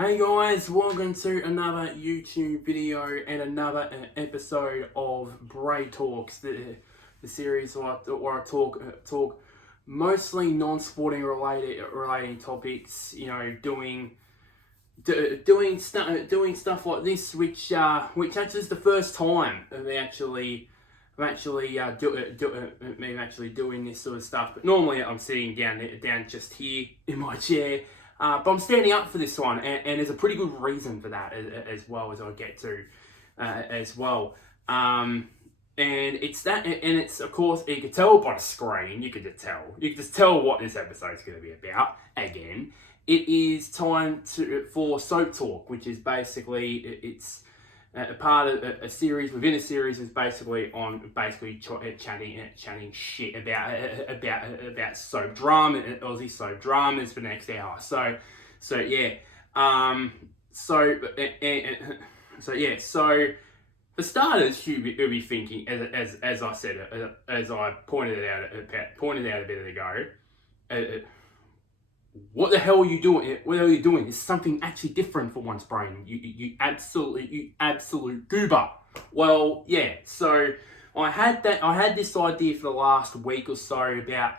Hey guys, welcome to another YouTube video and another episode of BRAYTalks, the series where I talk mostly non-sporting related topics. You know, doing stuff like this, which actually is the first time of actually doing this sort of stuff. But normally I'm sitting down just here in my chair. But I'm standing up for this one, and there's a pretty good reason for that as well as I'll get to as well. And it's of course, you could tell by the screen, you could just tell what this episode's going to be about. Again, it is time for Soap Talk, which is basically it's a part of a series within a series is basically chatting shit about soap drama, Aussie soap dramas for the next hour. So for starters, you'll be thinking, as I said, as I pointed out a bit ago. What the hell are you doing? What are you doing? It's something actually different for one's brain. You absolute goober. Well, yeah. So I had this idea for the last week or so about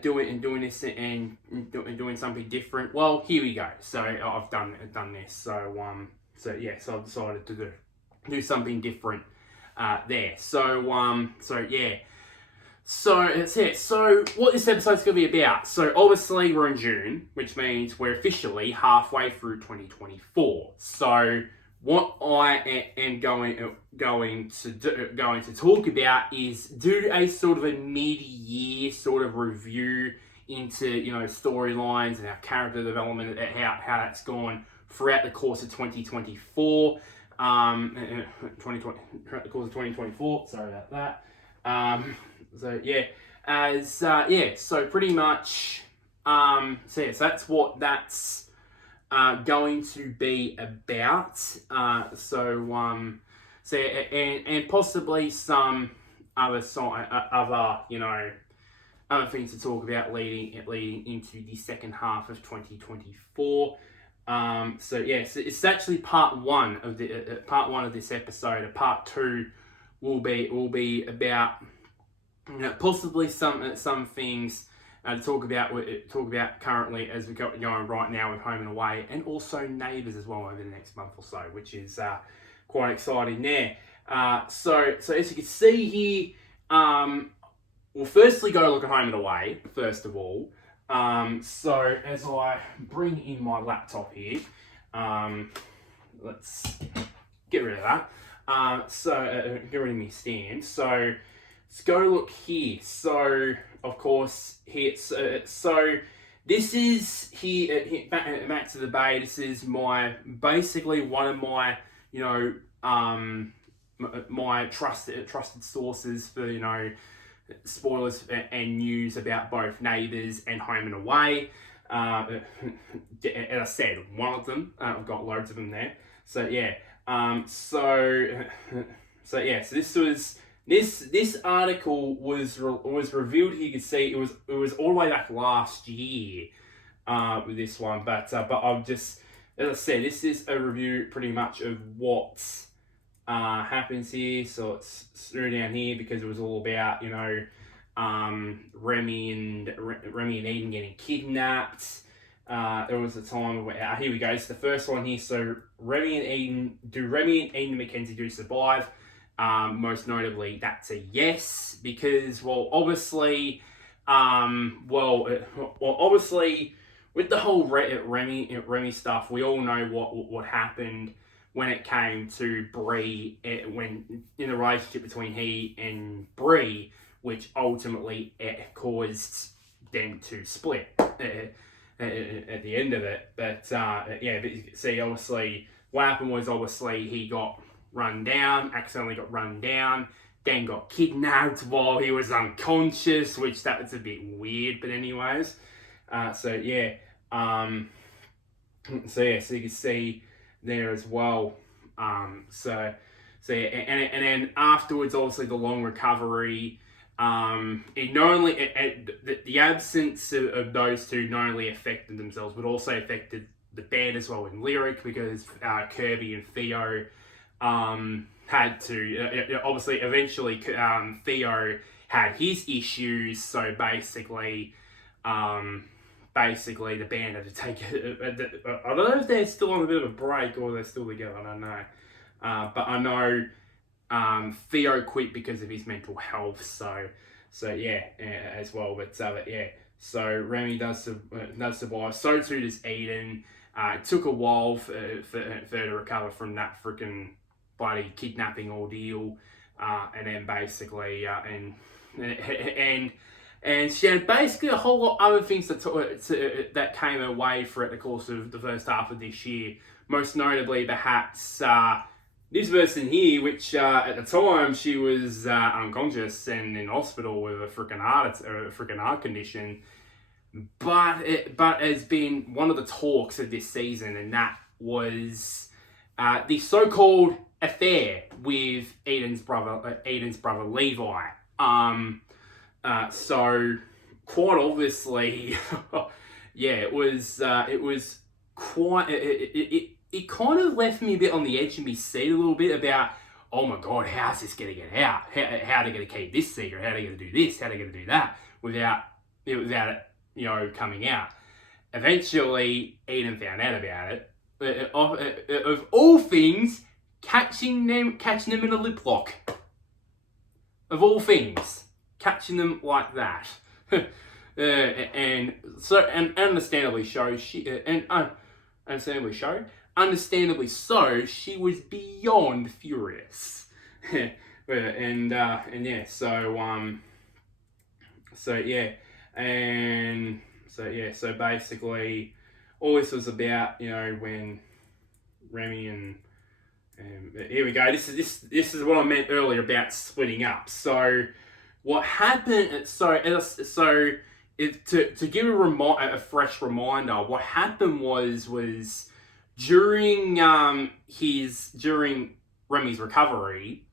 doing this and doing something different. Well, here we go. So I've done this. So I've decided to do something different there. So yeah. So that's it. So what this episode's going to be about. So obviously we're in June, which means we're officially halfway through 2024. So what I am going to talk about is do a sort of a mid-year sort of review into storylines and our character development, how that's gone throughout the course of 2024. 2020 throughout the course of 2024. Sorry about that. So pretty much, so that's what that's going to be about. And possibly some other other things to talk about leading into the second half of 2024. So it's actually part one of this episode. Part two will be about possibly some things to talk about currently as we're going right now with Home and Away, and also Neighbours as well over the next month or so, which is quite exciting there. So as you can see here, we'll firstly go look at Home and Away first of all. So as I bring in my laptop here, let's get rid of that. Get rid of my stand. So let's go look here. So of course here. So this is here back to the bay. This is basically one of my my trusted sources for spoilers and news about both Neighbours and Home and Away. As I said, one of them. I've got loads of them there. So yeah. So this article was revealed. You can see it was all the way back last year with this one, but I've just, as I said, this is a review pretty much of what happens here. So it's through down here because it was all about Remy and Eden getting kidnapped. There was a time where here we go. It's the first one here. So Remy and Eden Mackenzie do survive? Most notably, that's a yes, because obviously with the whole Remy stuff, we all know what happened when it came to Bree, when in the relationship between he and Bree, which ultimately caused them to split at the end of it. But but you can see, obviously, what happened was he got accidentally got run down, then got kidnapped while he was unconscious, which that was a bit weird, but anyways. So you can see there as well. And then afterwards, obviously the long recovery. The absence of those two not only affected themselves, but also affected the band as well in lyric, because Kirby and Theo had to obviously eventually Theo had his issues, so basically the band had to take I don't know if they're still on a bit of a break or they're still together, I don't know, but I know Theo quit because of his mental health, so yeah, as well, but yeah, so Remy does survive, so too does Eden. It took a while for her to recover from that freaking bloody kidnapping ordeal, and then basically and she had basically a whole lot of other things that came her way throughout the course of the first half of this year. Most notably, perhaps this person here, which at the time she was unconscious and in hospital with a freaking heart condition, but has been one of the talks of this season, and that was the so-called affair with Eden's brother Levi. So quite obviously, yeah, it was quite. It kind of left me a bit on the edge of my seat a little bit about, oh my god, how's this going to get out? How are they going to keep this secret? How are they going to do this? How are they going to do that without it, coming out? Eventually, Eden found out about it. Of all things, catching them in a lip lock. Of all things, catching them like that, and understandably so, she was beyond furious, and yeah, so basically, all this was about, when Remy and here we go. This is what I meant earlier about splitting up. So what happened? To give a fresh reminder, what happened was during Remy's recovery,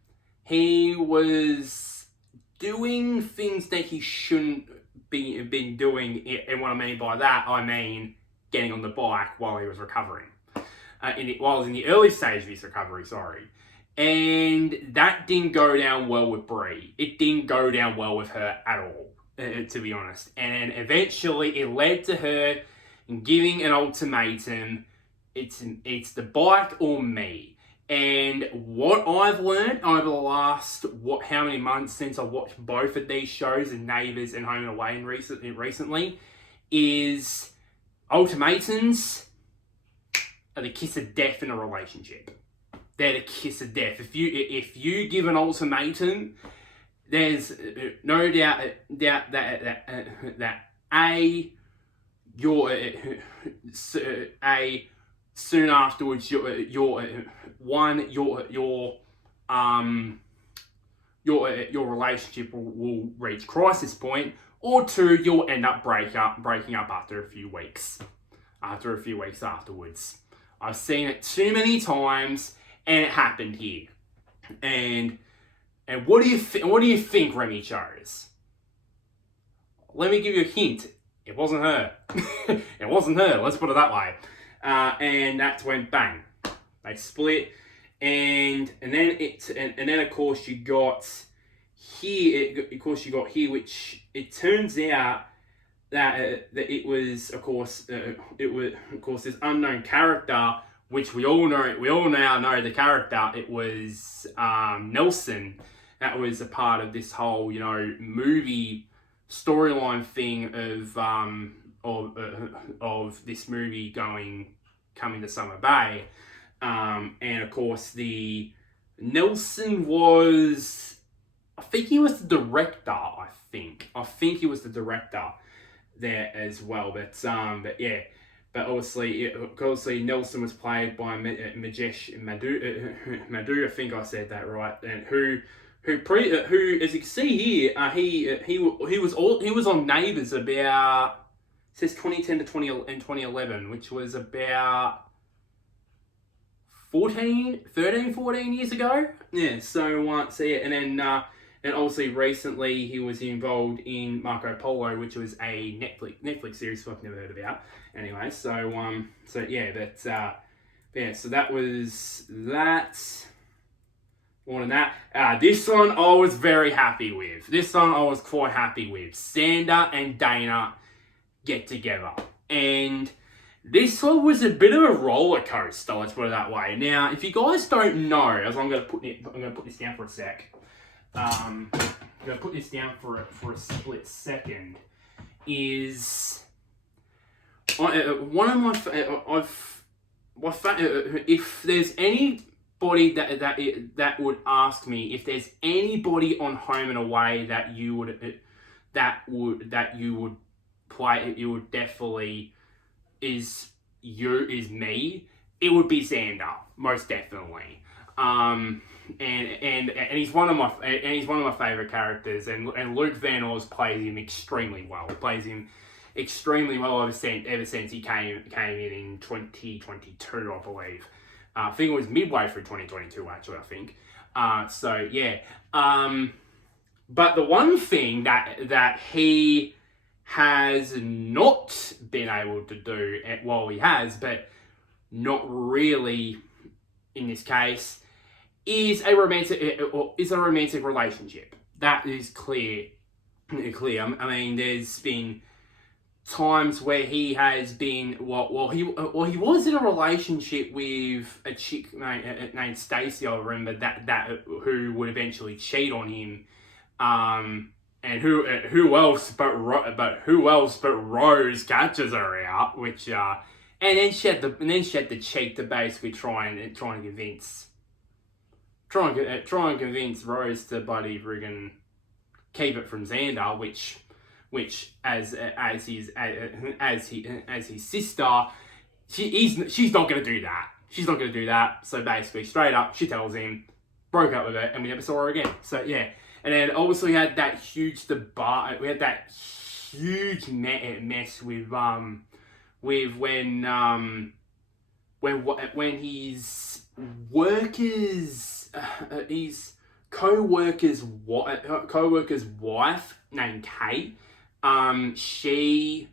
he was doing things that he shouldn't been doing, and what I mean by that, I mean getting on the bike while he was recovering. While I was in the early stage of his recovery, sorry. And that didn't go down well with Bree. It didn't go down well with her at all, to be honest. And eventually it led to her giving an ultimatum. It's the bike or me. And what I've learned over the last, how many months since I watched both of these shows, and Neighbours and Home and Away recently, is ultimatums are the kiss of death in a relationship. They're the kiss of death. If you give an ultimatum, there's no doubt that soon afterwards your relationship will reach crisis point, or two, you'll end up breaking up after a few weeks afterwards. I've seen it too many times, and it happened here. And what do you think Remy chose? Let me give you a hint. It wasn't her. It wasn't her. Let's put it that way. And that's when bang, they split. And then of course you got here. Which it turns out that it was of course this unknown character, which we all now know the character. It was Nelson. That was a part of this whole movie storyline thing of this movie coming to Summer Bay, and of course the Nelson was, I think he was the director. I think he was the director there as well. But yeah, but obviously Nelson was played by Majesh Madhu. I think I said that right. And who as you can see here, he was on Neighbours about, it says 2010 to 2011, which was about 14 years ago. Yeah, so yeah, and And obviously, recently he was involved in Marco Polo, which was a Netflix series I've never heard about. Anyway, so yeah, so that was that. More than that, this one I was very happy with. This one I was quite happy with. Xander and Dana get together, and this one was a bit of a roller coaster. Let's put it that way. Now, if you guys don't know, as I'm going to put this down for a sec. I'm going to put this down for a split second. Is one of my if there's anybody that would ask me if there's anybody on Home and Away that you would play, you would definitely is me. It would be Xander, most definitely. And he's one of my favorite characters, and Luke Van Oz plays him extremely well. Plays him extremely well ever since he came in 2022, I believe. I think it was midway through 2022, actually. I think. So yeah. But the one thing that he has not been able to do, well, he has, but not really in this case, is a romantic relationship. That is clear. I mean, there's been times where he has been he was in a relationship with a chick named Stacy. I remember that who would eventually cheat on him. And who else but Rose catches her out, which and then she had the cheek to basically try and convince Rose to bloody friggin' keep it from Xander, which as his sister, she's not gonna do that. She's not gonna do that. So basically, straight up, she tells him, broke up with her, and we never saw her again. So yeah. And then obviously we had that huge debate. We had that huge mess with when his workers, his co-worker's wife named Kate, she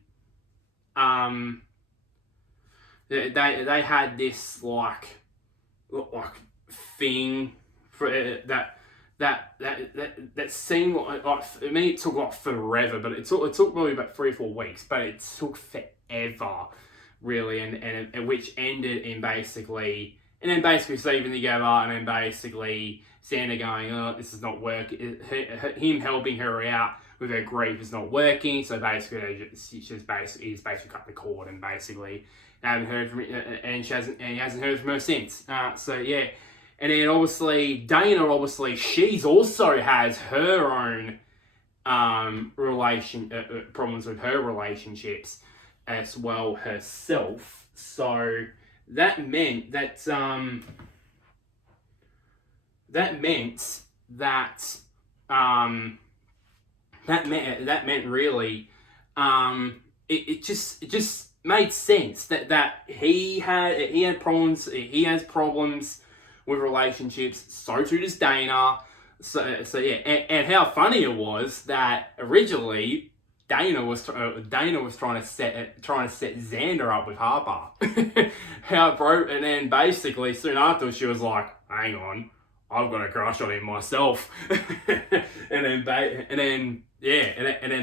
they had this like thing for that seemed like I mean, it took like forever, but it took probably about 3 or 4 weeks, but it took forever, really, and which ended in basically sleeping together, and then basically Xander going, oh, this is not working. Him helping her out with her grief is not working, so basically he's basically cut the cord, and basically haven't heard from and he hasn't heard from her since. So yeah. And then obviously Dana, she's also has her own problems with her relationships as well herself. So that meant that really it just made sense that he has problems with relationships, so too does Dana. So yeah, and how funny it was that originally Dana was trying to set Xander up with Harper. How it broke, and then basically soon after she was like, "Hang on, I've got a crush on him myself," and then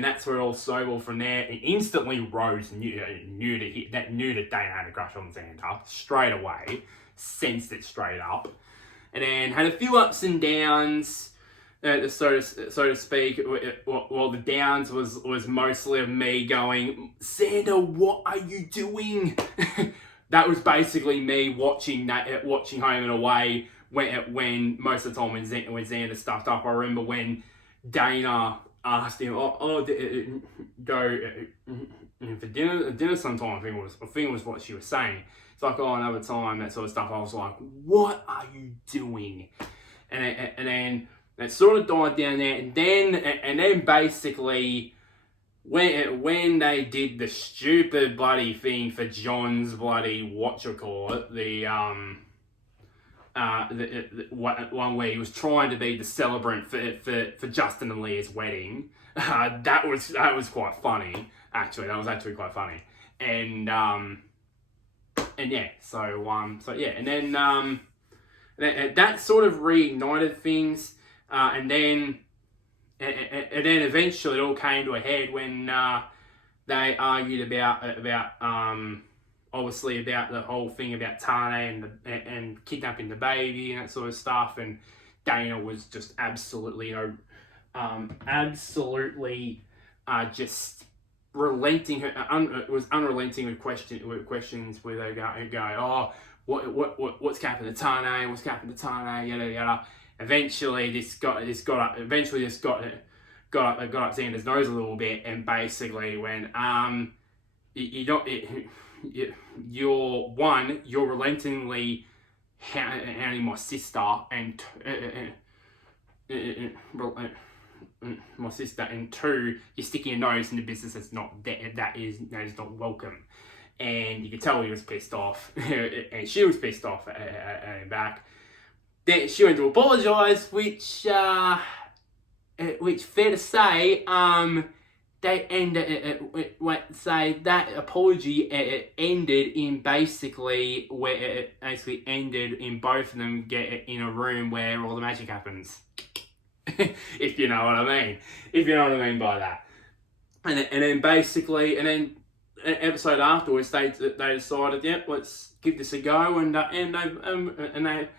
that's where it all snowballed from there. And instantly Rose knew that Dana had a crush on Xander straight away. Sensed it straight up, and then had a few ups and downs, so to speak. Well, the downs was mostly of me going, Xander, what are you doing? That was basically me watching Home and Away when most of the time when Xander stuffed up. I remember when Dana asked him, go for dinner sometime. I think it was what she was saying. It's like, oh, another time, that sort of stuff. I was like, what are you doing? And then it sort of died down there. And then basically, when they did the stupid bloody thing for John's bloody, the one where he was trying to be the celebrant for Justin and Leah's wedding. That was quite funny. Actually, that was actually quite funny. And yeah, so yeah, and then that sort of reignited things, and then eventually it all came to a head when they argued about obviously about the whole thing about Tane and kidnapping the baby and that sort of stuff, and Dana was just absolutely just relenting. Was unrelenting with questions where they go, oh, what's happened to Tane? What's happened to Tane? Yada yada. Eventually, this got up Xander's nose a little bit, and basically when you're relentingly hounding my sister and two, you're sticking your nose in the business that is not welcome. And you could tell he was pissed off, and she was pissed off at him back. Then she went to apologise, which fair to say, they ended say that apology ended in basically where it actually ended in both of them get in a room where all the magic happens. If you know what I mean. If you know what I mean by that. And then an episode afterwards, they decided, yep, let's give this a go, and they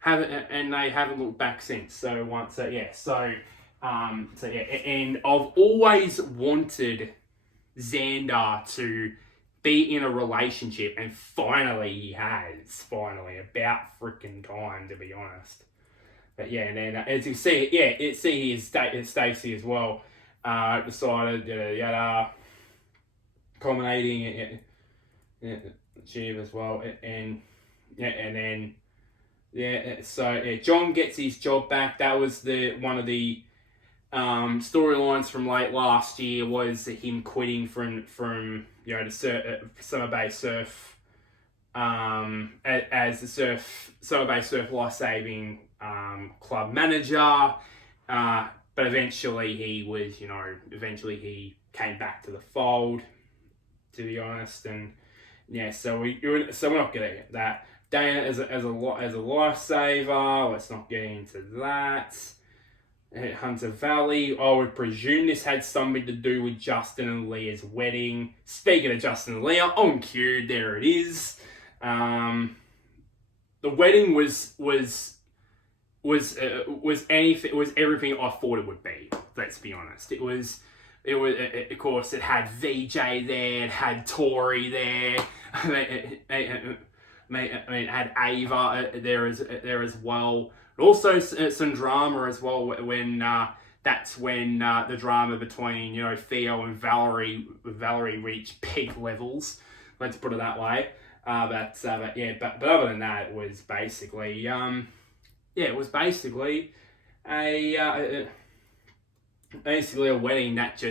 haven't looked back since. And I've always wanted Xander to be in a relationship, and finally he has. Finally, about freaking time, to be honest. But yeah, and then as you see, Stacey as well decided yada, culminating Shiv as well, and then John gets his job back. That was one of the storylines from late last year, was him quitting from the Summer Bay Surf as the Summer Bay Surf Lifesaving club manager, but eventually he came back to the fold, to be honest, and yeah, so we're not gonna get that. Dana as a lifesaver, let's not get into that. Hunter Valley, I would presume this had something to do with Justin and Leah's wedding. Speaking of Justin and Leah, on cue, there it is. The wedding was everything I thought it would be. Let's be honest. It was of course it had VJ there, it had Tori there. It had Ava there as well. Also some drama as well when that's when the drama between Theo and Valerie reached peak levels. Let's put it that way. But other than that, it was basically a wedding that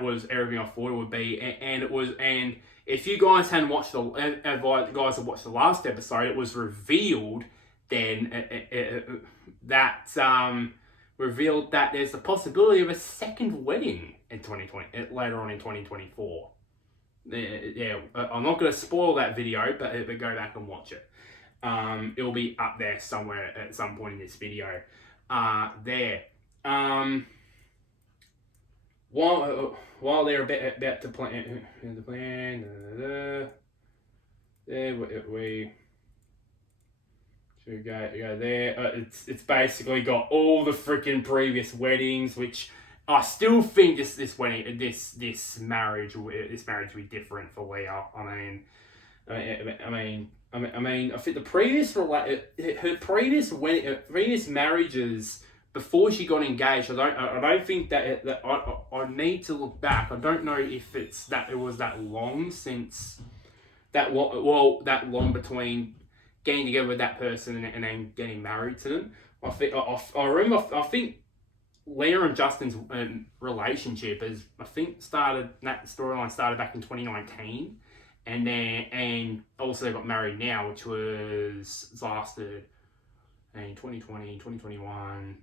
was everything I thought it would be, and if you guys hadn't watched the last episode, it was revealed then revealed that there's a possibility of a second wedding in 2020 later on in 2024. I'm not going to spoil that video, but go back and watch it. It'll be up there somewhere at some point in this video. While they're about to plan the plan, we should go there. It's basically got all the freaking previous weddings, which I still think this marriage will be different for Leah. I think the previous previous marriages before she got engaged, I don't think that I need to look back. I don't know if it was that long since that long between getting together with that person and then getting married to them. I think Leah and Justin's relationship that storyline started back in 2019, and also they got married now, which lasted in 2020, 2021,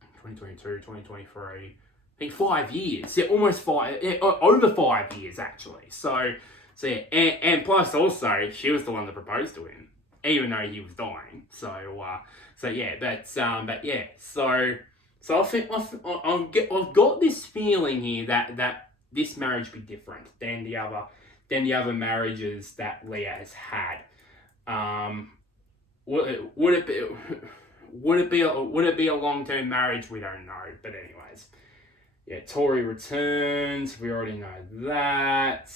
2022, 2023. I think 5 years. Yeah, almost 5. Yeah, over 5 years actually. So yeah, and plus also she was the one that proposed to him, even though he was dying. So yeah, but yeah, so I think I've got this feeling here that this marriage be different than the other marriages that Leah has had. Would it be would it be a long-term marriage? We don't know. But anyways, yeah, Tori returns. We already know that.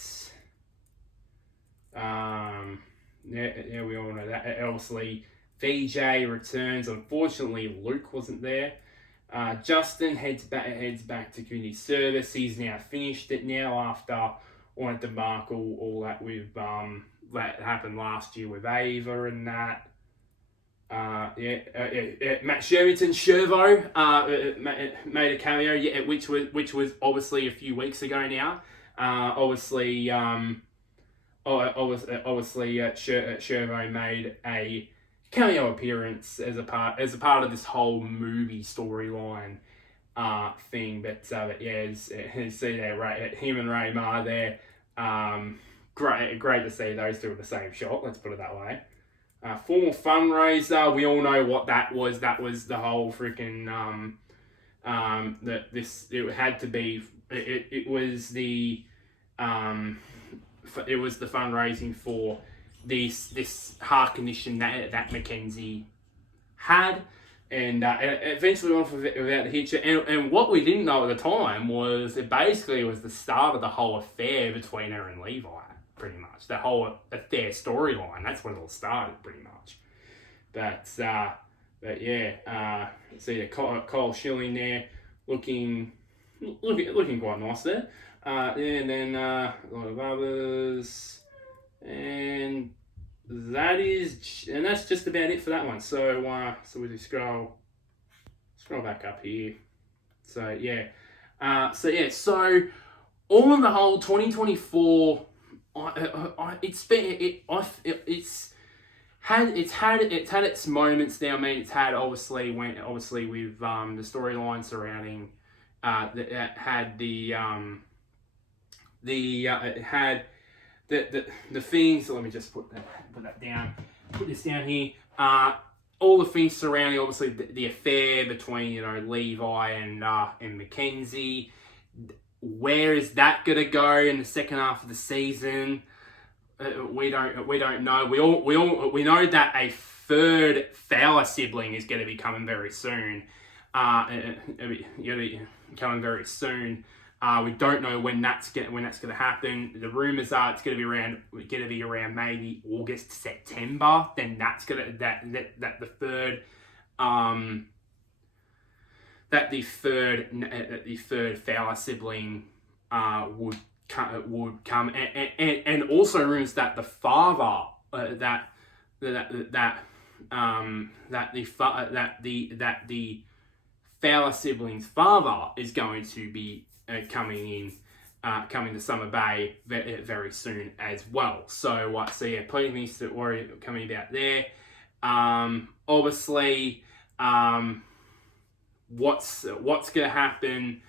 Yeah, we all know that. Obviously, VJ returns. Unfortunately, Luke wasn't there. Justin heads back to community service. He's now finished it now after all that debacle, all that with that happened last year with Ava and that. Matt Shervington made a cameo, which was obviously a few weeks ago now. Shervo made a cameo appearance as a part of this whole movie storyline thing. But yeah, see there, him and Ray Ma there. Great to see those two in the same shot. Let's put it that way. Formal fundraiser. We all know what that was. That was the whole freaking it had to be. It was the fundraising for this heart condition that Mackenzie had, and eventually went off without the hitch. And what we didn't know at the time was it basically was the start of the whole affair between her and Levi. Pretty much the whole affair storyline. That's when it all started, pretty much. But yeah, see the Cole Schilling there, looking quite nice there. And then a lot of others, and that's just about it for that one. So we just scroll back up here. So yeah, so all in the whole 2024. It's had its moments now. I mean, it's had obviously with the storyline surrounding it had the things. So let me just put that down. Put this down here. All the things surrounding obviously the affair between Levi and Mackenzie. Where is that gonna go in the second half of the season? We don't know. We know that a third Fowler sibling is going to be coming very soon. Coming very soon. We don't know when that's going to happen. The rumors are it's going to be around maybe August, September. Then that's gonna the third Fowler sibling would come, and also rumors that the father the Fowler sibling's father is going to be coming to Summer Bay very soon as well. So yeah, plenty of things to worry coming about there. Obviously, what's going to happen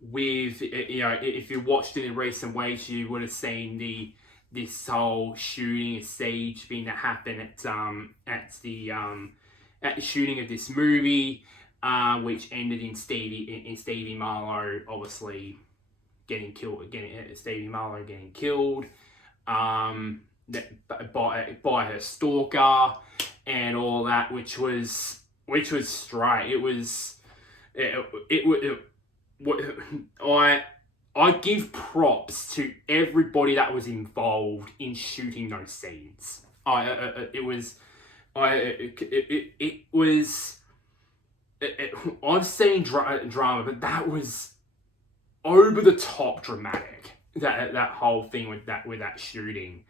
with if you watched it in recent weeks, you would have seen this whole shooting, siege thing that happened at the shooting of this movie, which ended in Stevie Marlowe obviously getting killed, by her stalker and all that, which was straight. I give props to everybody that was involved in shooting those scenes. I've seen drama, but that was over the top dramatic. That whole thing with that shooting,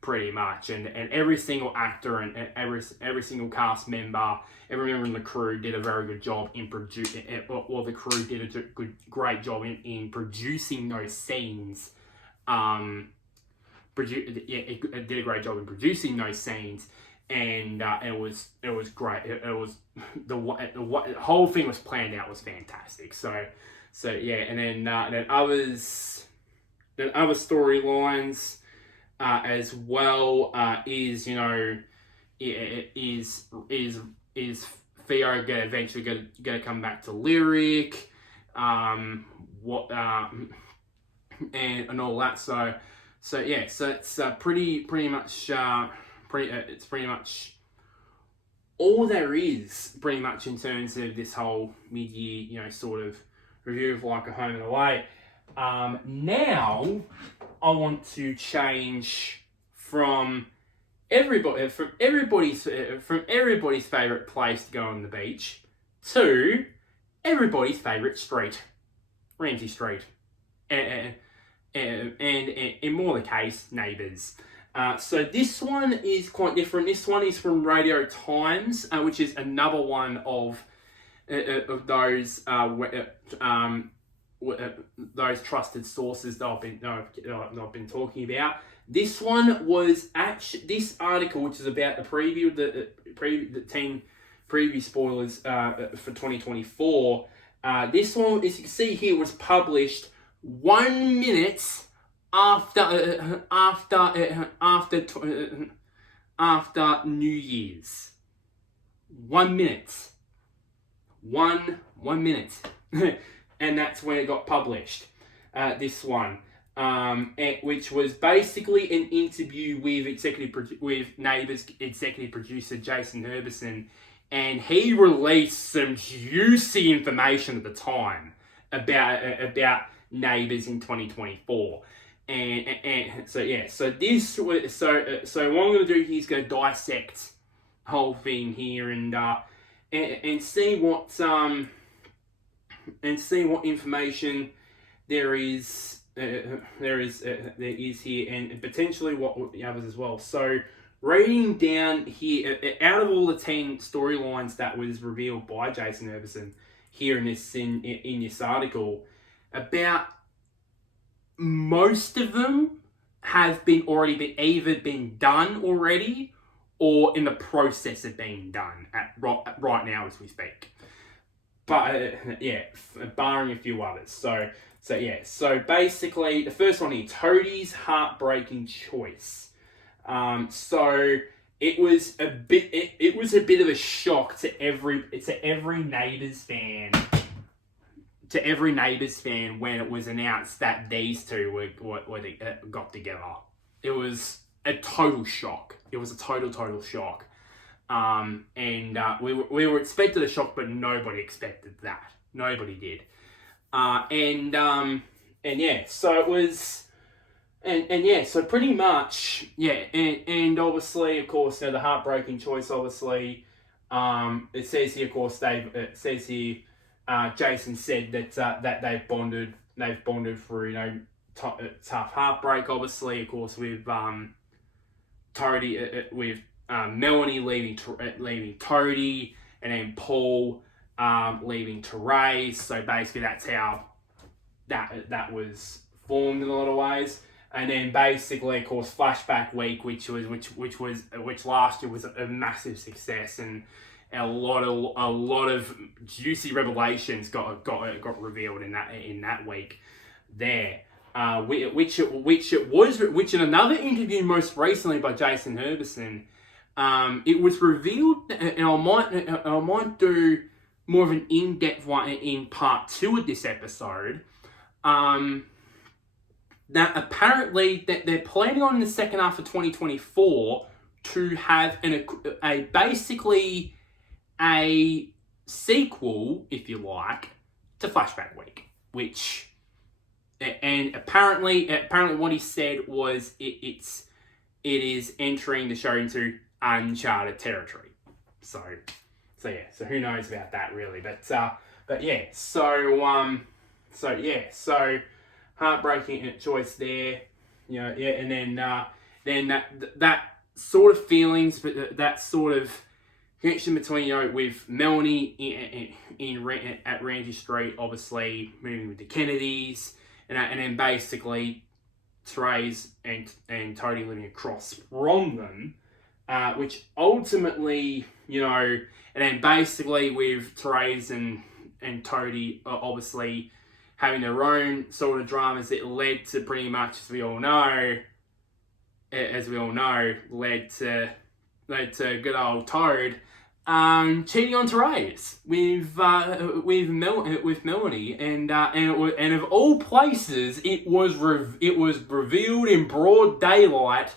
pretty much, and every single actor and every single cast member, every member in the crew did a very good job in producing. Or the crew did great job in producing those scenes. it did a great job in producing those scenes, and it was great. It was the whole thing was planned out, was fantastic. So yeah, and then other storylines as well is Theo eventually gonna come back to Lyric, and all that. So yeah, so it's pretty much all there is, pretty much, in terms of this whole mid-year, sort of review of Like a Home and Away. Now I want to change from everybody's favorite place to go on the beach to everybody's favorite street, Ramsay Street, and in more the case, Neighbours. So this one is quite different. This one is from Radio Times, which is another one of those trusted sources that I've been talking about. This one was this article, which is about the preview, the 10 preview spoilers for 2024. This one, as you can see here, was published 1 minute after New Year's. 1 minute. One minute. And that's when it got published. This one. Which was basically an interview with Neighbours executive producer Jason Herberson, and he released some juicy information at the time about Neighbours in 2024, and so yeah, so what I'm going to do here is go dissect the whole thing here and see what information there is here, and potentially what the others as well. So reading down here, out of all the 10 storylines that was revealed by Jason Herberson here in this article, about most of them have either been done already or in the process of being done right now as we speak. But yeah, barring a few others. So yeah, so basically the first one here, Toadie's heartbreaking choice. So it was a bit of a shock to every Neighbours fan. To every Neighbours fan when it was announced that these two got together. It was a total shock. It was a total shock. And we were expected a shock, but nobody expected that. Nobody did. And yeah, so it was, and yeah, so pretty much, yeah, and obviously, of course, the heartbreaking choice, obviously, it says here, of course, Jason said that they've bonded through, tough heartbreak, obviously, of course, with Toadie, with Melanie leaving Toadie, and then Paul leaving Therese. So basically, that's how that was formed in a lot of ways. And then basically, of course, Flashback Week, which last year was a massive success, and a lot of juicy revelations got revealed in that week there. Which in another interview most recently by Jason Herberson, it was revealed, and I might do more of an in-depth one in part 2 of this episode, that apparently that they're planning on in the second half of 2024 to have basically a sequel, if you like, to Flashback Week, and apparently what he said was it is entering the show into uncharted territory. So yeah, so who knows about that really, but yeah, so heartbreaking choice there, yeah, and then that sort of feelings, but that sort of connection between with Melanie at Ramsay Street, obviously moving with the Kennedys, and then basically Therese and Tony living across from them, which ultimately, and then basically with Therese and Toadie obviously having their own sort of dramas, it led to pretty much, as we all know, led to good old Toad cheating on Therese with Melanie, and of all places, it was revealed in broad daylight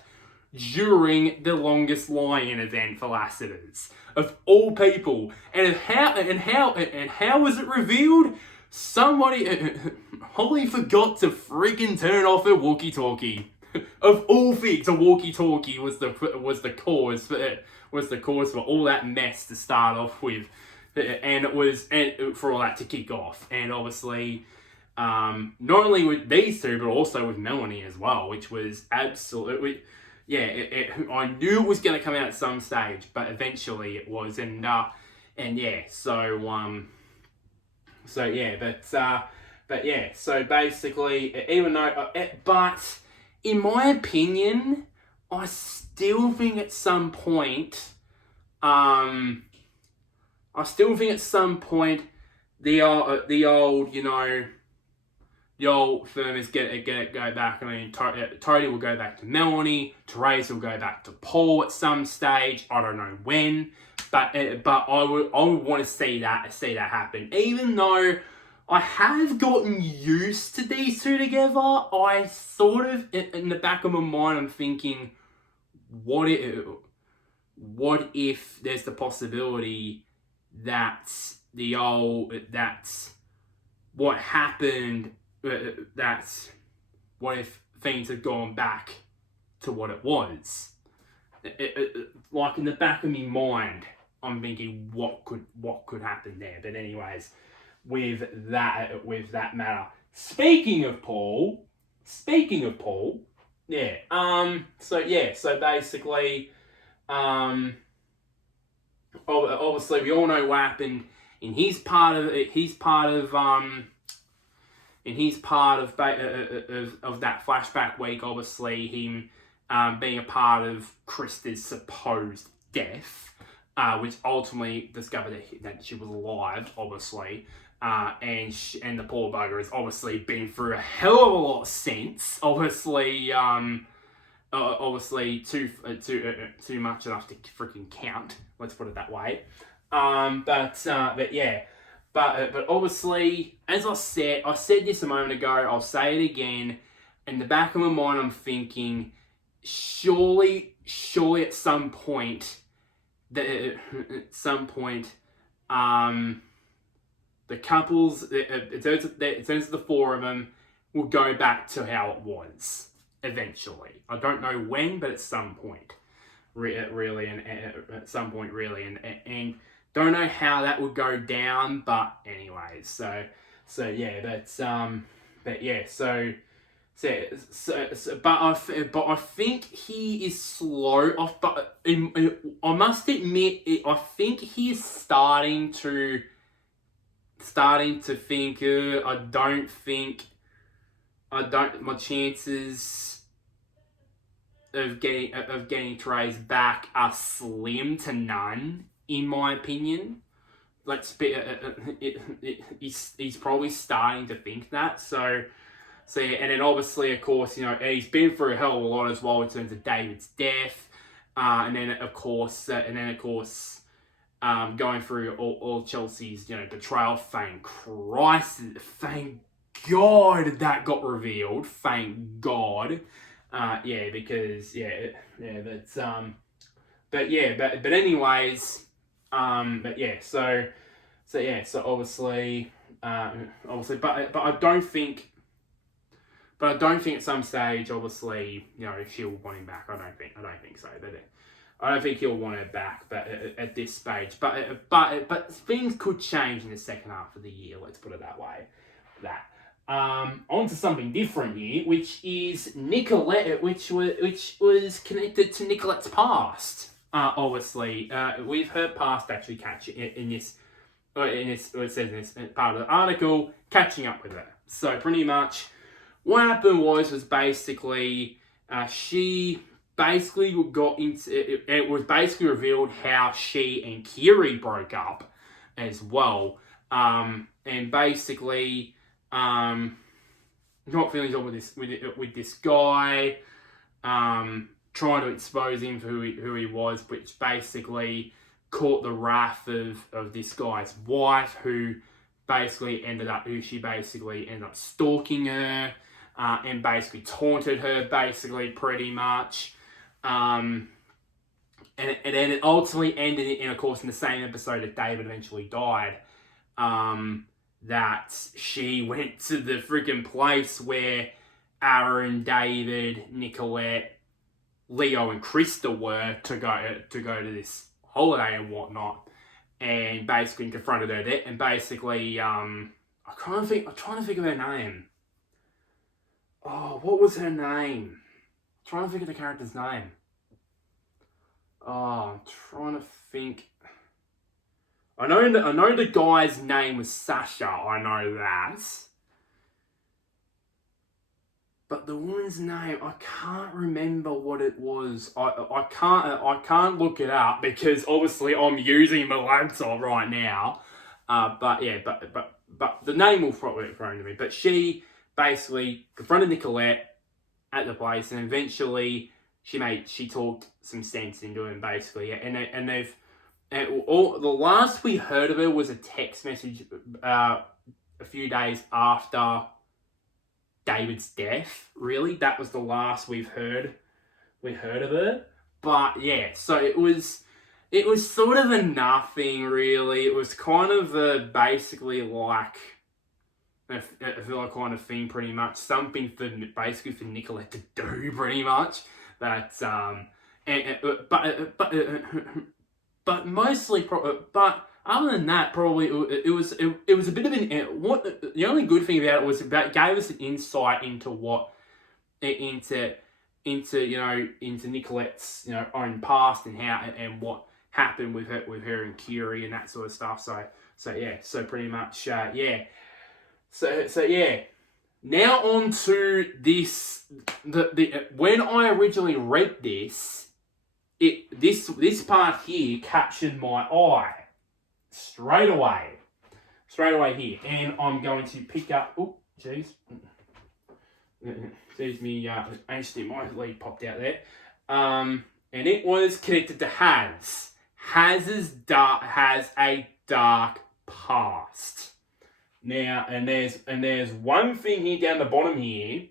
during the longest lie-in event for Lassiter's, of all people. And how was it revealed? Somebody Holly forgot to freaking turn off her walkie-talkie. Of all things, a walkie-talkie was the cause for all that mess to start off with, and for all that to kick off. And obviously, not only with these two, but also with Melanie as well, which was absolutely, I knew it was going to come out at some stage, but eventually it was, so basically, even though, but in my opinion, I still think at some point, the old firm is go back. I mean, Tony will go back to Melanie. Therese will go back to Paul at some stage. I don't know when, but I would want to see that happen. Even though I have gotten used to these two together, I sort of, in the back of my mind, I'm thinking, what if there's the possibility that's what happened, what if things had gone back to what it was? Like in the back of my mind, I'm thinking what could happen there. But anyways, with that matter. Speaking of Paul, so basically, obviously we all know what happened in his part of that flashback week. Obviously, him being a part of Krista's supposed death, which ultimately discovered that she was alive, obviously. And the poor bugger has obviously been through a hell of a lot since. Obviously, too much enough to freaking count. Let's put it that way. But obviously, as I said this a moment ago. I'll say it again. In the back of my mind, I'm thinking, surely at some point, the couples, in terms of the four of them, will go back to how it was eventually. I don't know when, but at some point, really, and at some point, really, and don't know how that would go down. But anyways, but I think he is slow off. But I must admit, I think he is starting to think, my chances of getting Therese back are slim to none, in my opinion. He's probably starting to think that. So and then obviously, of course, he's been through a hell of a lot as well in terms of David's death, and then of course, going through all Chelsea's, betrayal. Thank Christ, thank God that got revealed. Thank God, because but anyways, so obviously, but I don't think at some stage, obviously, she'll want him back. I don't think so. I don't think he'll want her back, but at this stage. But things could change in the second half of the year. Let's put it that way. On to something different here, which is Nicolette, which was connected to Nicolette's past. Obviously, with her past actually catching in this, it says in this part of the article, catching up with her. So pretty much, what happened was basically she basically got into it was basically revealed how she and Kiri broke up as well. And basically, not feeling on with this guy, trying to expose him for who he was, which basically caught the wrath of this guy's wife, who she basically ended up stalking her, and basically taunted her, basically pretty much. And then it ultimately ended in, of course, in the same episode that David eventually died. That she went to the freaking place where Aaron, David, Nicolette, Leo, and Krista were to go to this holiday and whatnot, and basically confronted her there. And basically, I'm trying to think of her name. Oh, what was her name? I'm trying to think of the character's name. Oh, I'm trying to think. I know the guy's name was Sasha. I know that. But the woman's name, I can't remember what it was. I can't look it up because obviously I'm using my laptop right now. But the name will probably throw to me. But she basically confronted Nicolette at the place, and eventually she talked some sense into him, basically. And the last we heard of her was a text message a few days after David's death. Really, that was the last we heard of her. But yeah, so it was sort of a nothing, really. It was kind of basically like a feel kind of thing, pretty much something for Nicolette to do, pretty much. But but mostly, but other than that, probably it was a bit of the only good thing about it was it gave us an insight into into Nicolette's own past and how and what happened with her and Kiri and that sort of stuff. So pretty much yeah. So yeah. Now on to this. When I originally read this, this part here captured my eye straight away here, and I'm going to pick up. Oh, jeez, excuse me. Actually, my lead popped out there. And it was connected to Haz. Has a dark past. Now, and there's one thing here down the bottom here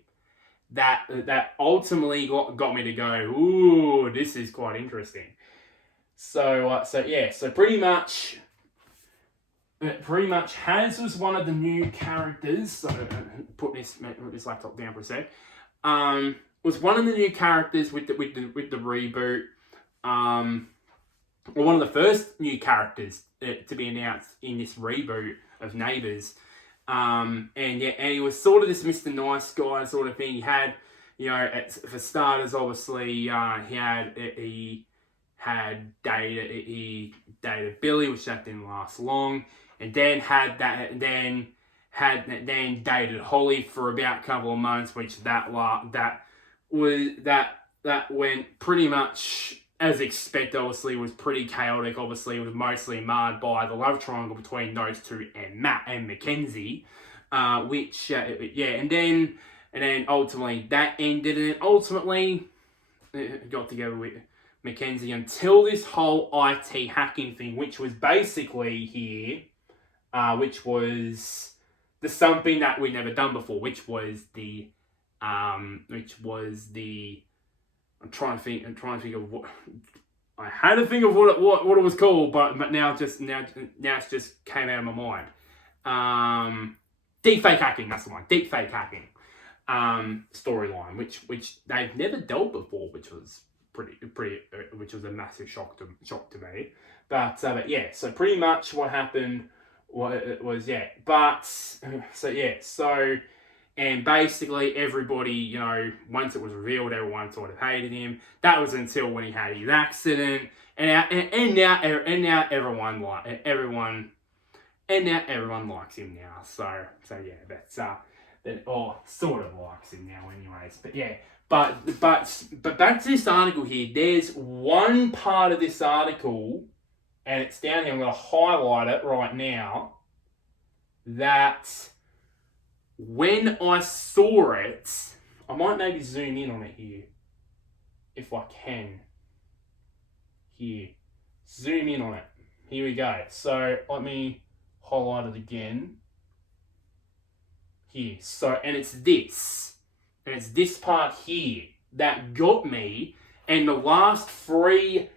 that ultimately got me to go, ooh, this is quite interesting. So pretty much Haz was one of the new characters. So put this laptop down for a sec. Was one of the new characters with the reboot. Or one of the first new characters to be announced in this reboot of Neighbours. And he was sort of this Mr. Nice Guy sort of thing. He had, for starters, obviously, he dated Billy, which that didn't last long, and then dated Holly for about a couple of months, which that went pretty much as expected. Obviously, was pretty chaotic. Obviously, it was mostly marred by the love triangle between those two and Matt and Mackenzie, and then ultimately that ended, and ultimately got together with Mackenzie until this whole IT hacking thing, which was basically here, which was something that we'd never done before, which was the I'm trying to think of what I had to think of what it was called, but now it's just came out of my mind. Deepfake hacking, that's the one. Deepfake hacking storyline, which they've never dealt before, which was which was a massive shock to me. But yeah, so pretty much what happened was and basically everybody, once it was revealed, everyone sort of hated him. That was until when he had his accident, and now everyone likes him now. So yeah, or sort of likes him now, anyways. But yeah, but back to this article here. There's one part of this article, and it's down here. I'm going to highlight it right now. That when I saw it, I might maybe zoom in on it here, if I can. Here, zoom in on it. Here we go. So let me highlight it again. Here. So, and it's this part here that got me, and the last 3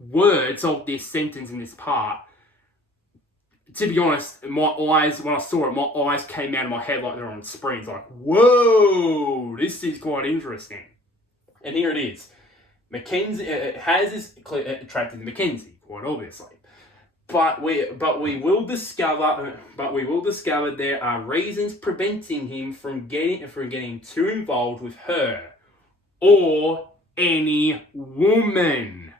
words of this sentence in this part, to be honest, my eyes, when I saw it, my eyes came out of my head like they're on springs, like, whoa, this is quite interesting. And here it is. Mackenzie has this attracted Mackenzie, quite obviously. But we will discover there are reasons preventing him from getting too involved with her or any woman.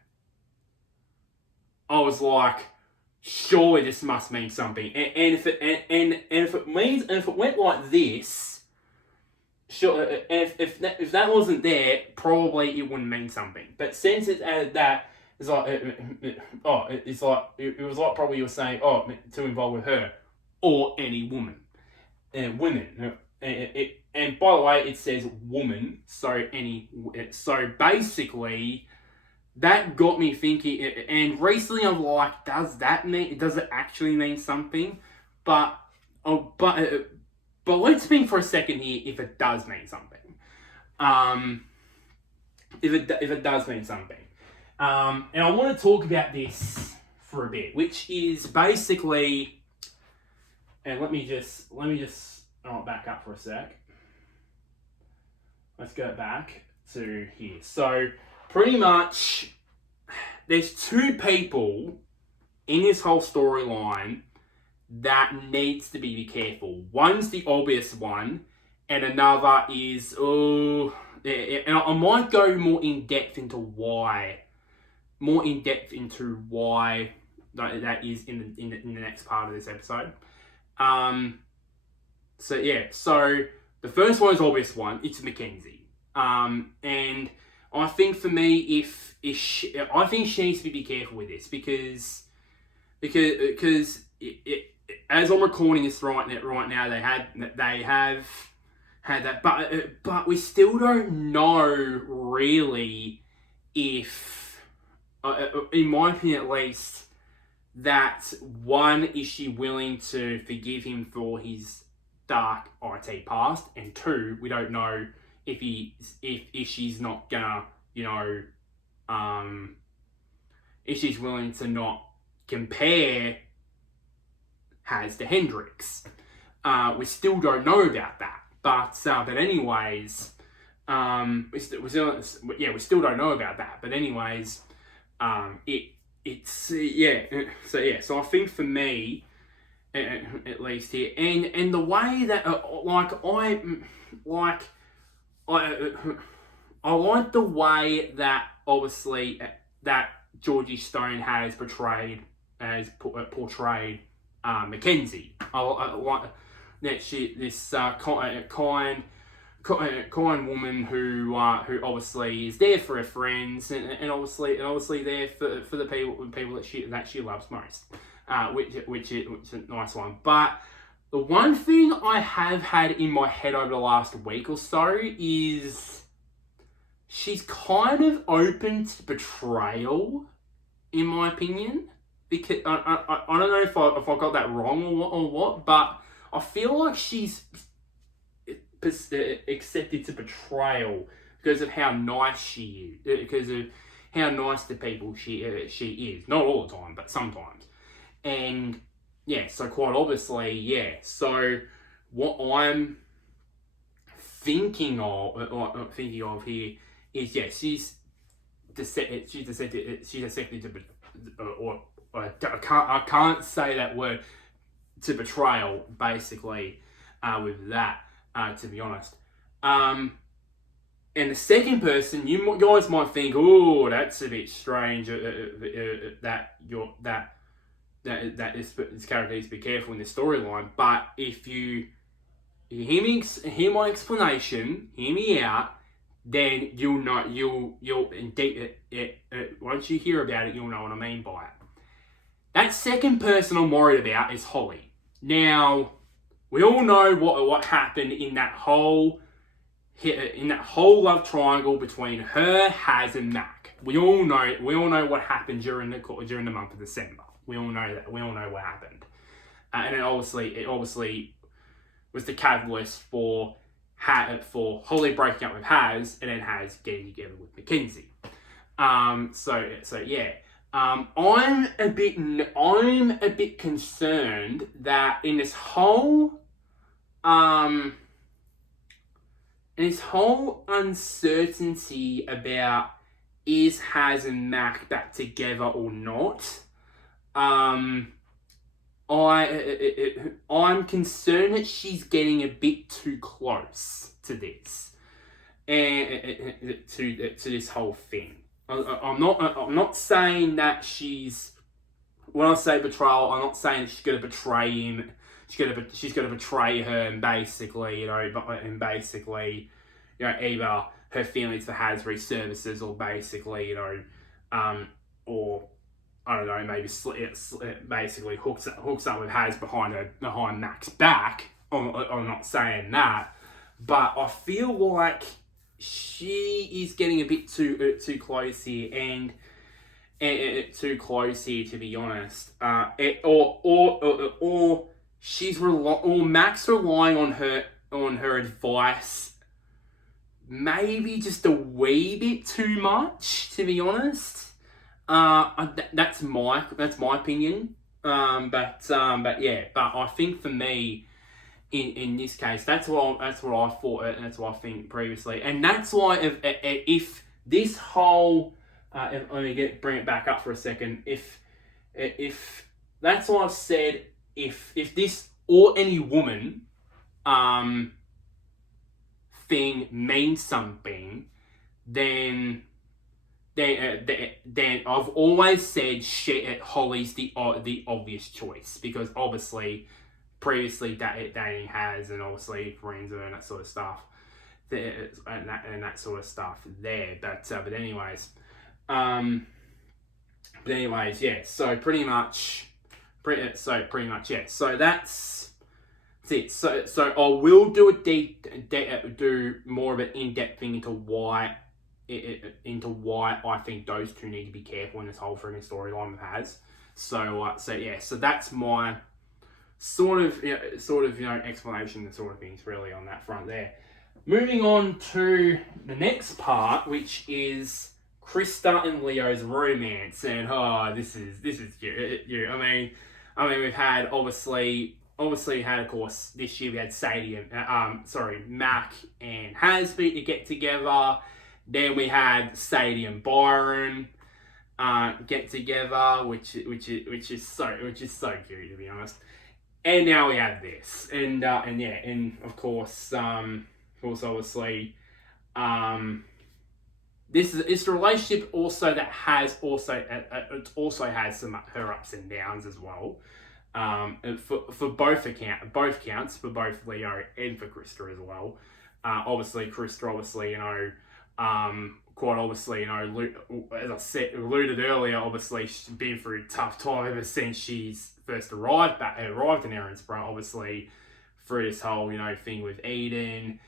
I was like, surely this must mean something. And if it went like this, sure. If that wasn't there, probably it wouldn't mean something. But since it's added that. It's like, it was like probably you were saying, too involved with her or any woman. And women. And by the way, it says woman, so basically, that got me thinking, and recently I'm like, does it actually mean something? But let's think for a second here if it does mean something. If it does mean something. And I want to talk about this for a bit, which is basically, and let me just back up for a sec. Let's go back to here. So pretty much, there's 2 people in this whole storyline that needs to be careful. One's the obvious one, and another is, and I might go more in depth into why that is in the next part of this episode. So the first one is obvious one. It's Mackenzie. And I think for me, I think she needs to be careful with this because as I'm recording this right now, they have had that, but we still don't know really if. In my opinion at least, that one, is she willing to forgive him for his dark IT past, and 2, we don't know if she's not gonna, if she's willing to not compare Has to Hendrix. We still don't know about that, but anyways, we still don't know about that, but anyways. So I think for me, at least here, and the way that I like the way that obviously that Georgie Stone has portrayed Mackenzie. I like that this kind woman who obviously is there for her friends and obviously there for the people that she loves most, which is a nice one. But the one thing I have had in my head over the last week or so is she's kind of open to betrayal, in my opinion. Because I don't know if I got that wrong or what, but I feel like she's accepted to betrayal because of how nice she is, because of how nice to people she is. Not all the time, but sometimes. And yeah, so quite obviously, yeah. So what I'm thinking of here is, yeah, she's accepted to I can't say that word, to betrayal, basically, with that. To be honest, and the second person, you guys might think, oh, that's a bit strange. That this character needs to be careful in this storyline. But if you you hear my explanation, hear me out, then you'll know, you'll indeed, once you hear about it, you'll know what I mean by it. That second person I'm worried about is Holly. Now, we all know what happened in that whole love triangle between her, Haz, and Mac. We all know what happened during the month of December. We all know that. We all know what happened, and it obviously was the catalyst for Holly breaking up with Haz, and then Haz getting together with Mackenzie. So yeah. I'm a bit concerned that in this whole uncertainty about is Haz and Mac back together or not, I'm concerned that she's getting a bit too close to this and to this whole thing. I'm not saying that she's. When I say betrayal, I'm not saying that she's going to betray him. She's going to betray her and basically, either her feelings for Haz resurfaces or basically, or I don't know, maybe basically hooks up with Haz behind Mac's back. I'm not saying that, but I feel like she is getting a bit too close here, and too close here, to be honest. Or Mac's relying on her advice, maybe just a wee bit too much, to be honest. That's my opinion. But I think for me, in this case, that's what I thought, and that's what I think previously, and that's why if this whole let me bring it back up for a second. If that's what I've said, if this or any woman thing means something, then I've always said Holly's the obvious choice, because obviously previously dating Haz, and obviously friends and that sort of stuff, and that sort of stuff there. But anyways, yeah. So pretty much, yeah. So that's it. So I will do do more of an in-depth thing into why I think those two need to be careful in this whole freaking storyline with Haz. So yeah. So that's my sort of explanation and sort of things really on that front there. Moving on to the next part, which is Krista and Leo's romance, and this is cute. I mean we've had obviously had, of course, this year we had Sadie and Mac and Haz to get together. Then we had Sadie and Byron get together, which is so cute, to be honest. And now we have this, and of course, obviously, this relationship also that has it also has some her ups and downs as well, for both counts, for both Leo and for Krista as well. Obviously, Krista, quite obviously, as I said, alluded earlier, obviously she's been through a tough time ever since she's first arrived in Erinsborough, obviously, through this whole, thing with Eden,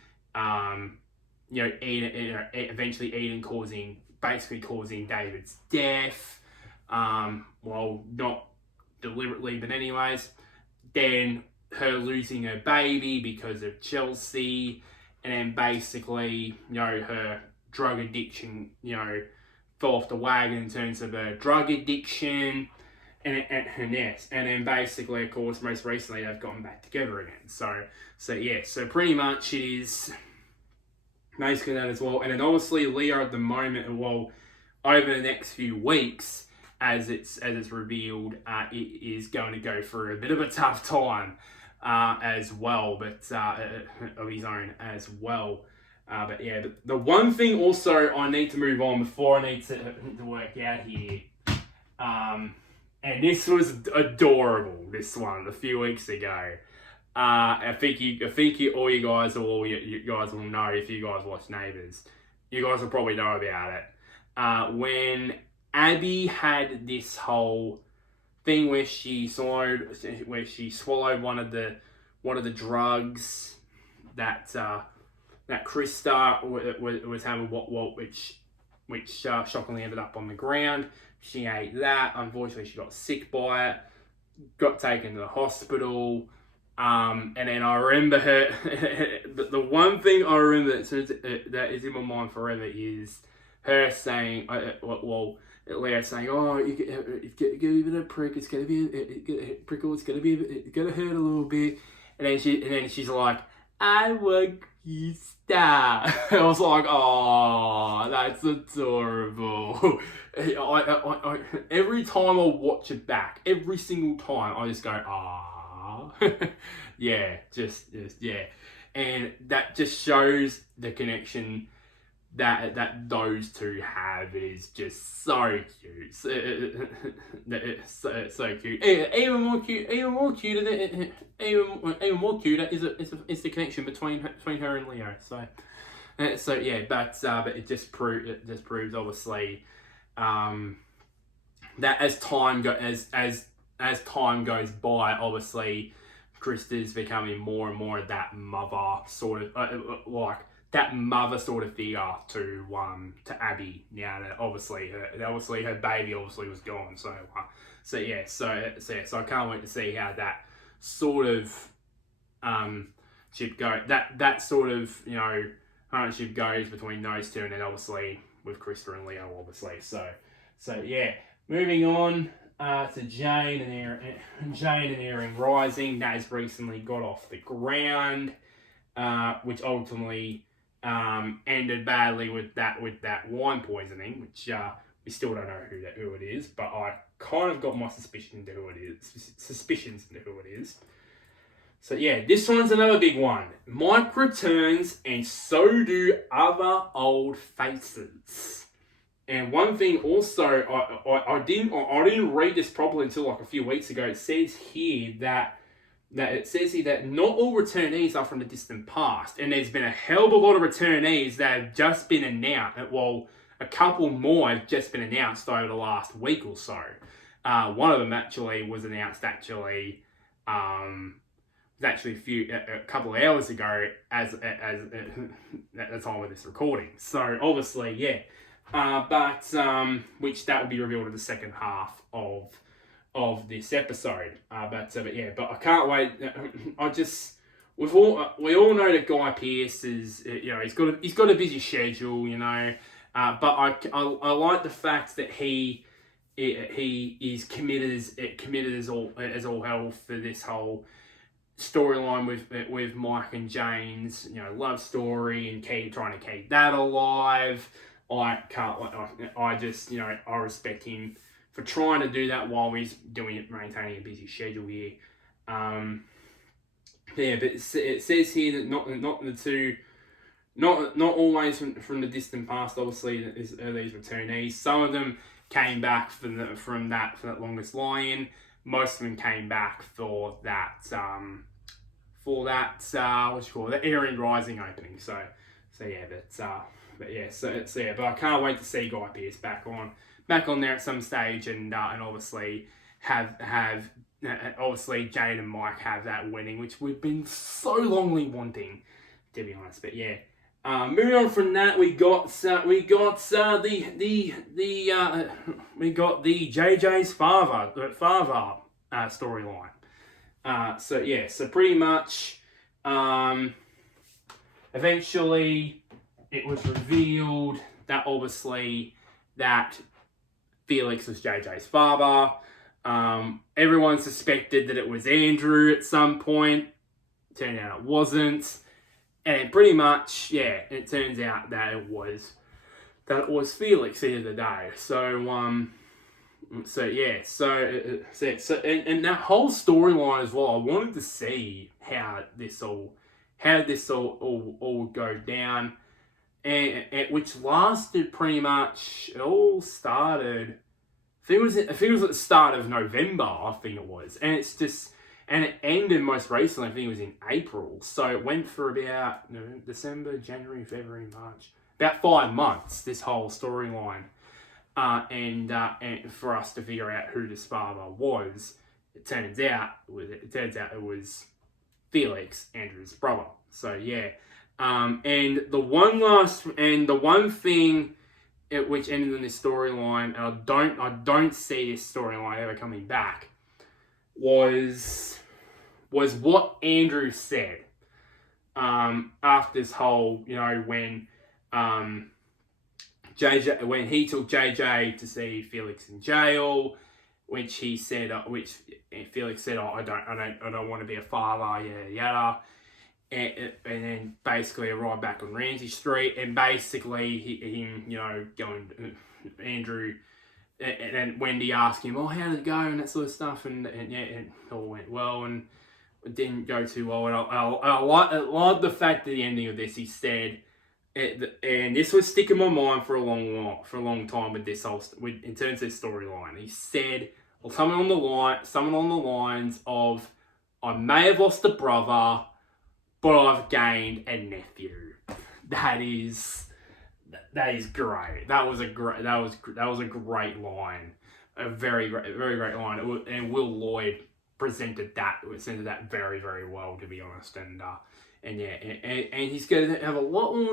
eventually Eden causing David's death, well, not deliberately, but anyways, then her losing her baby because of Chelsea, and then basically, her drug addiction, fell off the wagon in terms of her drug addiction, and then basically, of course, most recently they've gotten back together again. So pretty much it is basically that as well. And then obviously Leo at the moment, well, over the next few weeks, as it's revealed, it is going to go through a bit of a tough time as well, but of his own as well. But yeah, the one thing also I need to move on before I need to work out here, and this was adorable, this one, a few weeks ago. I think all you guys will know if you guys watch Neighbours. You guys will probably know about it. When Abby had this whole thing where she swallowed one of the drugs that Krista was having, which shockingly ended up on the ground. She ate that. Unfortunately, she got sick by it. Got taken to the hospital. And then I remember her. the one thing I remember that is in my mind forever is her saying, Leo saying, "Oh, it's gonna be a bit of a prick. It's gonna be a prickle. It's gonna hurt a little bit." And then she's like, "I want Krista." I was like, "Oh, that's adorable." Every time I watch it back, every single time, I just go, "Ah." Yeah, just yeah, and that just shows the connection that those two have. It is just so cute, so cute. Even more cuter is the connection between her and Leo. So yeah, but it just proves obviously that as time goes by, obviously Krista's becoming more and more that mother sort of that mother sort of figure to Abby. Now that obviously her baby was gone. So I can't wait to see how that sort of ship go. That sort of partnership goes between those two, and then obviously with Krista and Leo, obviously. So yeah, moving on. To Jane and Aaron Rising, that has recently got off the ground, which ultimately ended badly with that wine poisoning, which we still don't know who it is, but I kind of got my suspicions into who it is. So yeah, this one's another big one. Mike returns, and so do other old faces. And one thing also, I didn't read this properly until like a few weeks ago. It says here that not all returnees are from the distant past, and there's been a hell of a lot of returnees that have just been announced. Well, a couple more have just been announced over the last week or so. One of them actually was announced a couple of hours ago as at the time of this recording. So obviously, yeah. Which that will be revealed in the second half of this episode. But I can't wait. We all know that Guy Pearce is, he's got a busy schedule, but I like the fact that he is committed as all hell for this whole storyline with Mike and Jane's, love story, and trying to keep that alive. I respect him for trying to do that while he's maintaining a busy schedule here. But it says here that not always from the distant past. Obviously, these returnees. Some of them came back from that longest lie-in. Most of them came back for that the Aaron Rising opening. So yeah, but I can't wait to see Guy Pearce back on there at some stage, and obviously have obviously Jane and Mike have that wedding, which we've been so longly wanting, to be honest. But yeah, moving on from that, we got the JJ's father storyline. So pretty much, eventually it was revealed that obviously that Felix was JJ's father. Everyone suspected that it was Andrew at some point. Turned out it wasn't. And pretty much, yeah, it turns out that it was Felix at the end of the day. And that whole storyline as well, I wanted to see how this all would go down. And which lasted pretty much, it all started, I think it was at the start of November, I think it was. And and it ended most recently. I think it was in April. So it went for about December, January, February, March, about 5 months. This whole storyline, and for us to figure out who this father was, it turns out it was Felix, Andrew's brother. So yeah, and the one thing which ended in this storyline, and I don't see this storyline ever coming back, was what Andrew said after this whole, when when he took JJ to see Felix in jail, which he said, which Felix said, I don't want to be a father, yada yada, and then basically arrived back on Ramsey Street, and basically him, going Andrew, and Wendy asked him, how did it go, and that sort of stuff, and yeah, it all went well, and it didn't go too well, and I like the fact that the ending of this, he said, and this was sticking in my mind for a long time with this whole, in terms of this storyline. He said, something on the lines of, I may have lost a brother, but I've gained a nephew. That is great. That was a great line. A very great line. And Will Lloyd presented that very, very well, to be honest. And he's going to have a lot more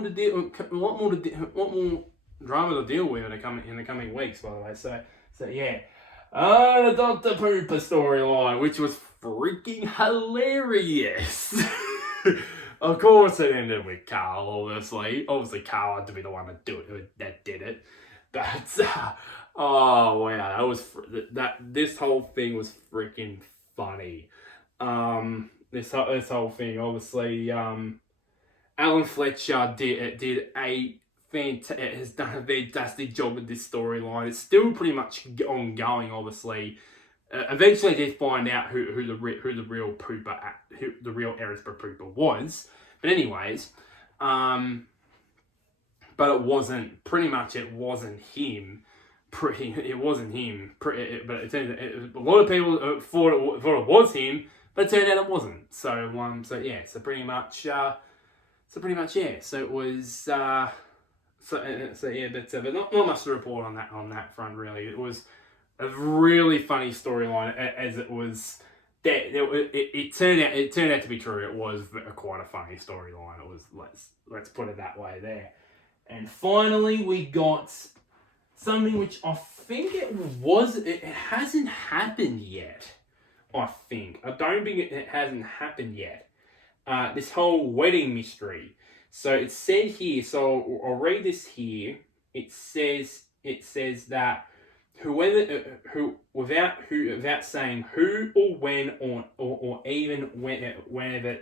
drama to deal with in the coming weeks, by the way. So yeah. The Dr. Pooper storyline, which was freaking hilarious. Of course it ended with Carl, obviously. Obviously Carl had to be the one that did it. But, oh wow, this whole thing was freaking funny. This whole thing, obviously, Alan Fletcher has done a fantastic job with this storyline. It's still pretty much ongoing, obviously. Eventually, they find out who the real Erisburgh Pooper was. But anyways, but it wasn't him. But it turned out a lot of people thought it was him, but it turned out it wasn't. So pretty much yeah. So it was but not much to report on that front, really. It was a really funny storyline, as it was. It turned out to be true. It was quite a funny storyline. It was, let's put it that way there. And finally, we got something which I think it hasn't happened yet. I don't think it hasn't happened yet. This whole wedding mystery. So it said here. So I'll read this here. It says that without saying who or when or even whenever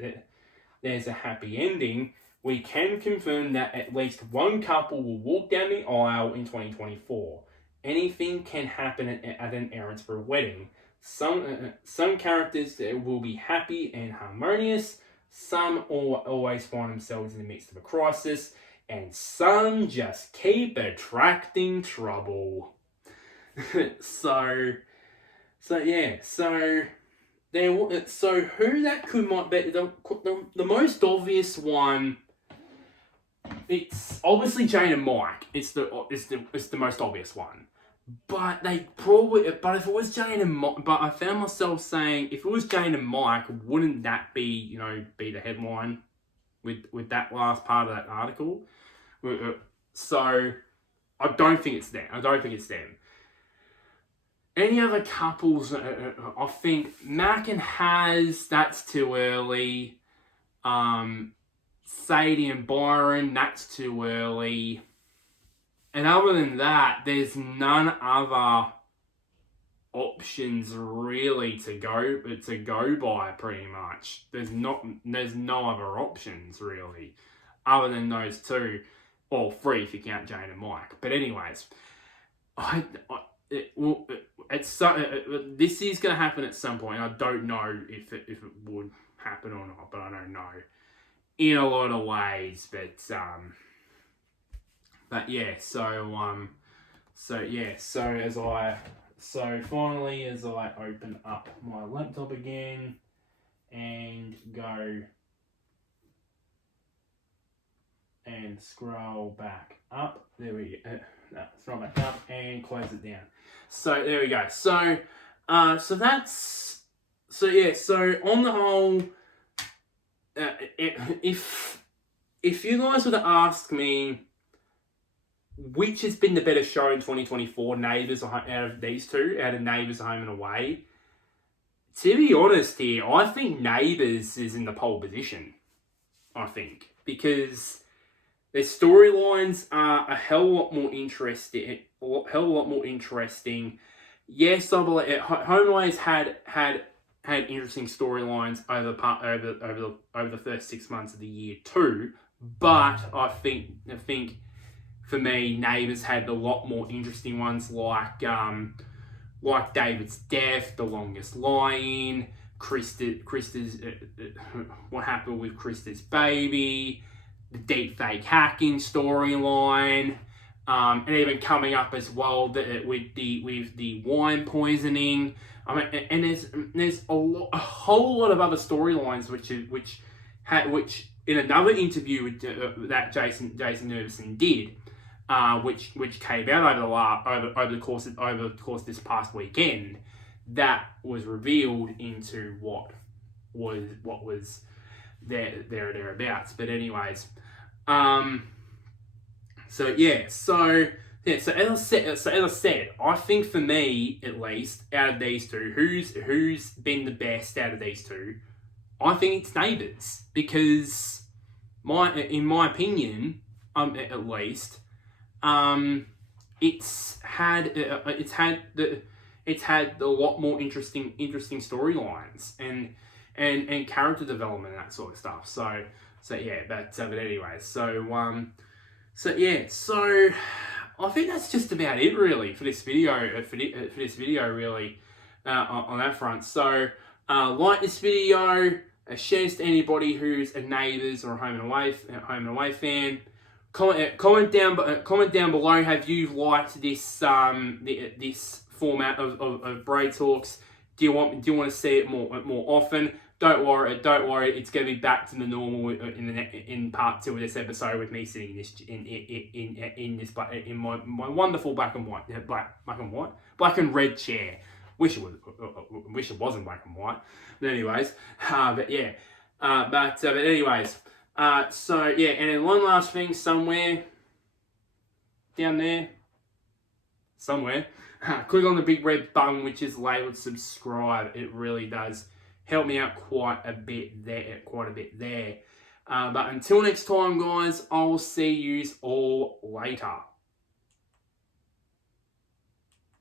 there's a happy ending, we can confirm that at least one couple will walk down the aisle in 2024. Anything can happen at an Erinsborough wedding. Some characters will be happy and harmonious. Some always find themselves in the midst of a crisis, and some just keep attracting trouble. So who that might be, the most obvious one, it's obviously Jane and Mike. It's the most obvious one. But if it was Jane and Mike, but I found myself saying, if it was Jane and Mike, wouldn't that be the headline with that last part of that article? So I don't think it's them. Any other couples? I think Mac and Haz, that's too early. Sadie and Byron, that's too early. And other than that, there's none other options really to go by. Pretty much, there's no other options really, other than those two, or three if you count Jane and Mike. But anyways, this is going to happen at some point. I don't know if it would happen or not, but I don't know in a lot of ways. But yeah, so finally, as I open up my laptop again, and go and scroll back up. There we go. No, scroll back up and close it down. So there we go. So so on the whole, if you guys were to ask me which has been the better show in 2024, Neighbours out of these two, out of Neighbours Home and Away, to be honest here, I think Neighbours is in the pole position. I think because their storylines are a hell of a lot more interesting. Yes, I believe Home and Away has had interesting storylines over the first 6 months of the year too. But I think for me, Neighbours had a lot more interesting ones like David's death, The Longest Line, Krista's what happened with Krista's baby, the deep fake hacking storyline, and even coming up as well with the wine poisoning. I mean, and there's a whole lot of other storylines which in another interview that Jason Nervison did, which came out over the course of this past weekend, that was revealed into what was thereabouts. But anyways, so as I said, I think for me at least, out of these two, who's been the best out of these two, I think it's Neighbours, because in my opinion, at least, it's had a lot more interesting storylines and character development and that sort of stuff. So anyways, so I think that's just about it really for this video. Really, on that front. So like this video, share this to anybody who's a Neighbours or a Home and Away fan. Comment down below. Have you liked this this format of BRAYTalks? Do you want to see it more often? Don't worry. It's going to be back to the normal in part 2 of this episode, with me sitting in my wonderful black and red chair. Wish it wasn't black and white. But anyways, but anyways, so yeah, and then one last thing, somewhere down there, click on the big red button which is labeled subscribe. It really does help me out quite a bit there. But until next time, guys, I'll see yous all later.